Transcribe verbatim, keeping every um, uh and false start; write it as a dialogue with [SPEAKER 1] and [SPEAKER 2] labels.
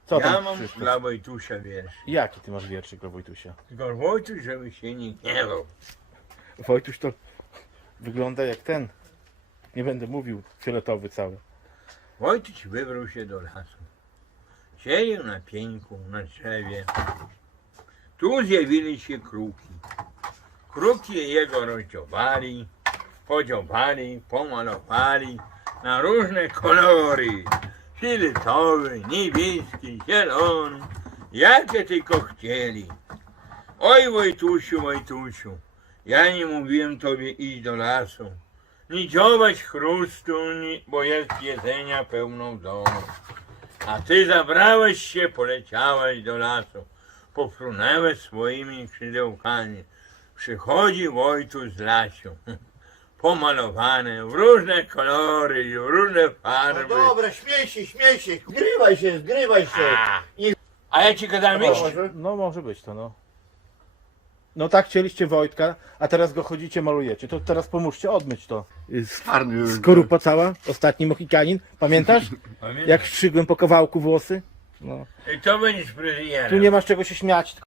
[SPEAKER 1] Co
[SPEAKER 2] Ja
[SPEAKER 1] tam,
[SPEAKER 2] mam
[SPEAKER 1] Krzysztof?
[SPEAKER 2] dla Wojtusia wiersz.
[SPEAKER 1] Jaki ty masz wierszyk do Wojtusia?
[SPEAKER 2] Tylko Wojtuś, żeby się nie gniewał.
[SPEAKER 1] Wojtuś to wygląda jak ten. Nie będę mówił, fioletowy cały.
[SPEAKER 2] Wojtuś wybrał się do lasu. Siedział na pieńku, na drzewie. Tu zjawili się kruki. Kruki jego rozdziobali, podziobali, pomalowali na różne kolory. Fioletowy, niebieski, zielony, jakie tylko chcieli. Oj Wojtusiu, Wojtusiu, ja nie mówiłem tobie iść do lasu. Nie dziobać chrustu, ni- bo jest jedzenia pełną domu. A ty zabrałeś się, poleciałeś do lasu. Pofrunęłeś swoimi skrzydełkami. Przychodzi Wojtuś z lasu. Pomalowane w różne kolory i w różne
[SPEAKER 3] No
[SPEAKER 2] farby.
[SPEAKER 3] dobra, śmiej się, śmiej się, zgrywaj się, zgrywaj się.
[SPEAKER 2] A, a ja ci gadałem iść?
[SPEAKER 3] Może?
[SPEAKER 1] No może być to, no. No tak chcieliście Wojtka, a teraz go chodzicie, malujecie. To teraz pomóżcie odmyć to.
[SPEAKER 3] Czarny już.
[SPEAKER 1] Skorupa cała, ostatni Mohikanin. Pamiętasz?
[SPEAKER 2] Pamiętam.
[SPEAKER 1] Jak strzygłem po kawałku włosy? No.
[SPEAKER 2] I to będziesz fryzjerem.
[SPEAKER 1] Tu nie masz czego się śmiać.